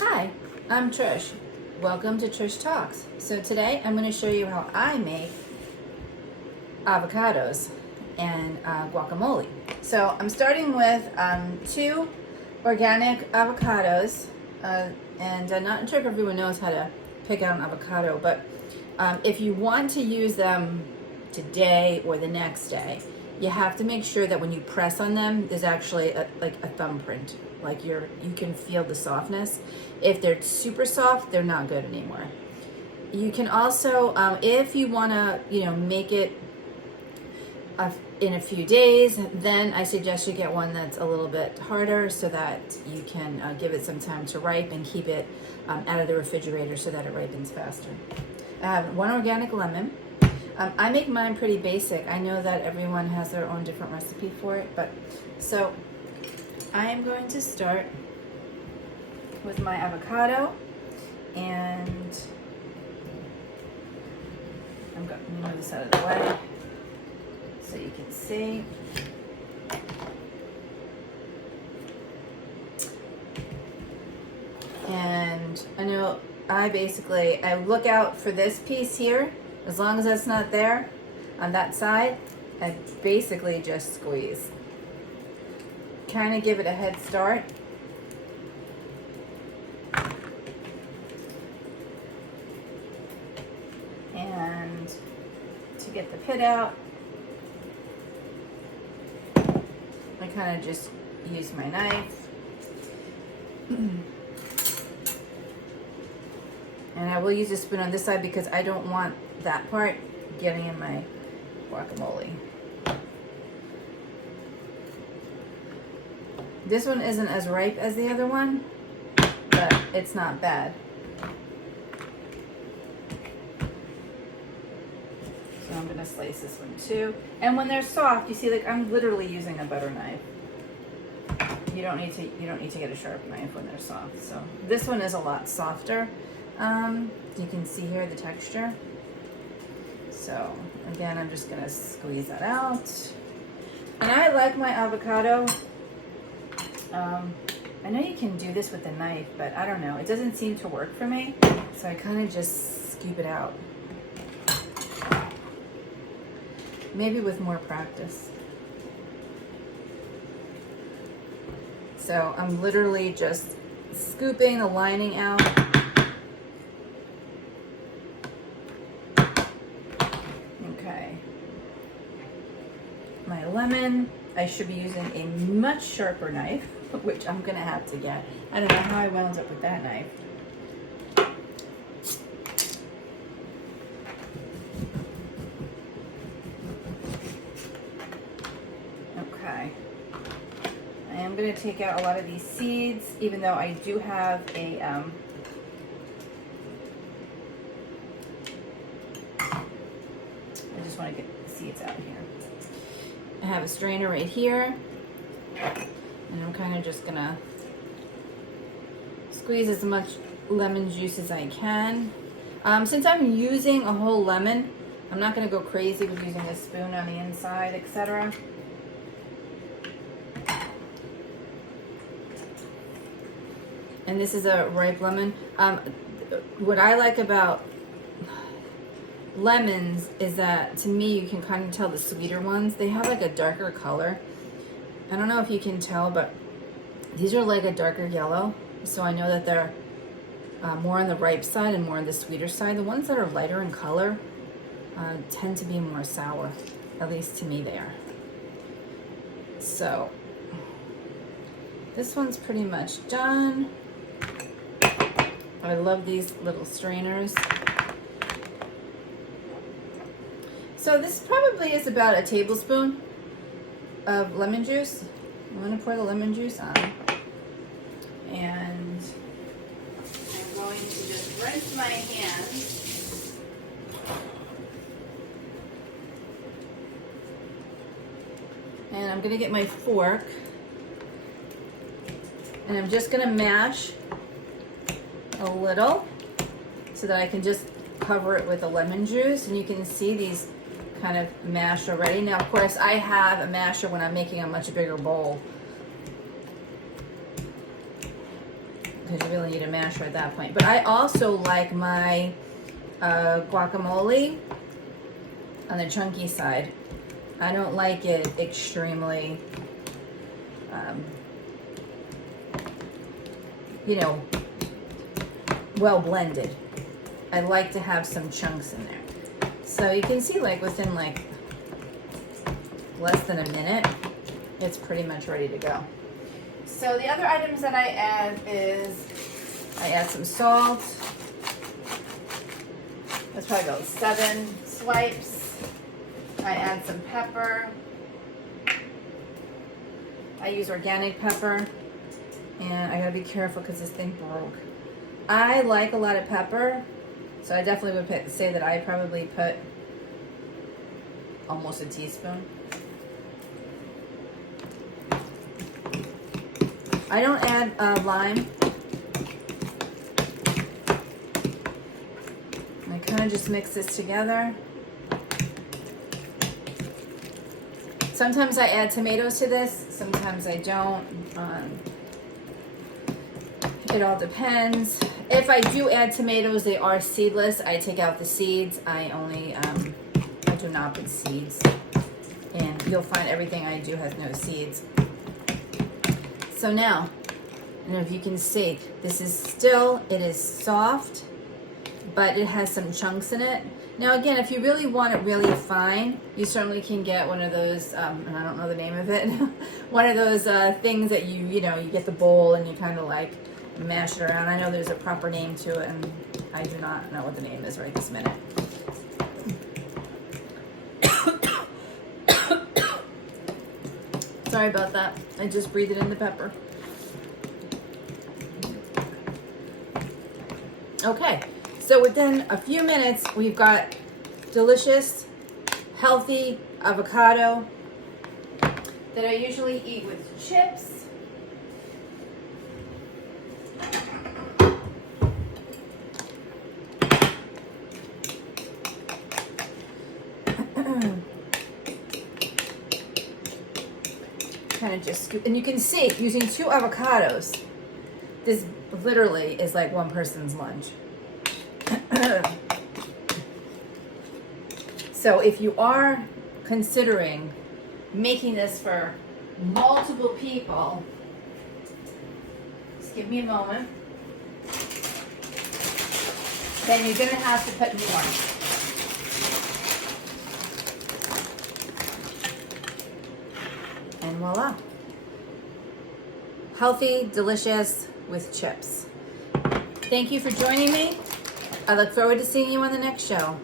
Hi, I'm Trish. Welcome to Trish Talks. So today I'm going to show you how I make avocados and guacamole. So I'm starting with two organic avocados, and not sure if everyone knows how to pick out an avocado, but if you want to use them today or the next day, you have to make sure that when you press on them, there's actually a thumbprint. Like you can feel the softness. If they're super soft, they're not good anymore. You can also, if you want to, make it in a few days, then I suggest you get one that's a little bit harder so that you can give it some time to ripen and keep it out of the refrigerator so that it ripens faster. I have one organic lemon. I make mine pretty basic. I know that everyone has their own different recipe for it, but so I am going to start with my avocado, and I'm going to move this out of the way so you can see. And I know I look out for this piece here. As long as that's not there on that side, I basically just squeeze. Kind of give it a head start. And to get the pit out, I kind of just use my knife. And I will use a spoon on this side because I don't want that part getting in my guacamole. This one isn't as ripe as the other one, but it's not bad. So I'm gonna slice this one too. And when they're soft, you see, like I'm literally using a butter knife. You don't need to get a sharp knife when they're soft. So this one is a lot softer. You can see here the texture. So again, I'm just gonna squeeze that out. And I like my avocado. I know you can do this with a knife, but I don't know. It doesn't seem to work for me. So I kind of just scoop it out. Maybe with more practice. So I'm literally just scooping the lining out. Okay. My lemon, I should be using a much sharper knife, which I'm gonna have to get. I don't know how I wound up with that knife. Okay. I am gonna take out a lot of these seeds, even though I do have a I just want to get the seeds out here. I have a strainer right here, and I'm kind of just gonna squeeze as much lemon juice as I can. Since I'm using a whole lemon, I'm not gonna go crazy with using a spoon on the inside, etc. And this is a ripe lemon. What I like about lemons is that, to me, you can kind of tell the sweeter ones, they have like a darker color. I don't know if you can tell, but these are like a darker yellow. So I know that they're more on the ripe side and more on the sweeter side. The ones that are lighter in color tend to be more sour. At least to me they are. So this one's pretty much done. I love these little strainers. So this probably is about a tablespoon of lemon juice. I'm going to pour the lemon juice on. And I'm going to just rinse my hands. And I'm going to get my fork. And I'm just going to mash a little so that I can just cover it with the lemon juice. And you can see these kind of mashed already. Now, of course, I have a masher when I'm making a much bigger bowl. because you really need a masher at that point. But I also like my guacamole on the chunky side. I don't like it extremely, you know, well blended. I like to have some chunks in there. So you can see, like, within like less than a minute, it's pretty much ready to go. So the other items that I add is, I add some salt. That's probably about 7 swipes. I add some pepper. I use organic pepper. And I gotta be careful because this thing broke. I like a lot of pepper, so I definitely would say that I probably put almost a teaspoon. I don't add lime. I kind of just mix this together. Sometimes I add tomatoes to this, sometimes I don't. It all depends. If I do add tomatoes, they are seedless. I take out the seeds. I only, I do not put seeds. And you'll find everything I do has no seeds. So now, I don't know if you can see, this is still, it is soft, but it has some chunks in it. Now again, if you really want it really fine, you certainly can get one of those, and I don't know the name of it, one of those things that you know, you get the bowl and you kind of like mash it around. I know there's a proper name to it, and I do not know what the name is right this minute. Sorry about that. I just breathed it in the pepper. Okay, so within a few minutes, we've got delicious, healthy avocado that I usually eat with chips. Kind of just scoop, and you can see using 2 avocados, this literally is like one person's lunch. So if you are considering making this for multiple people, just give me a moment, then you're gonna have to put more. And voila. Healthy, delicious, with chips. Thank you for joining me. I look forward to seeing you on the next show.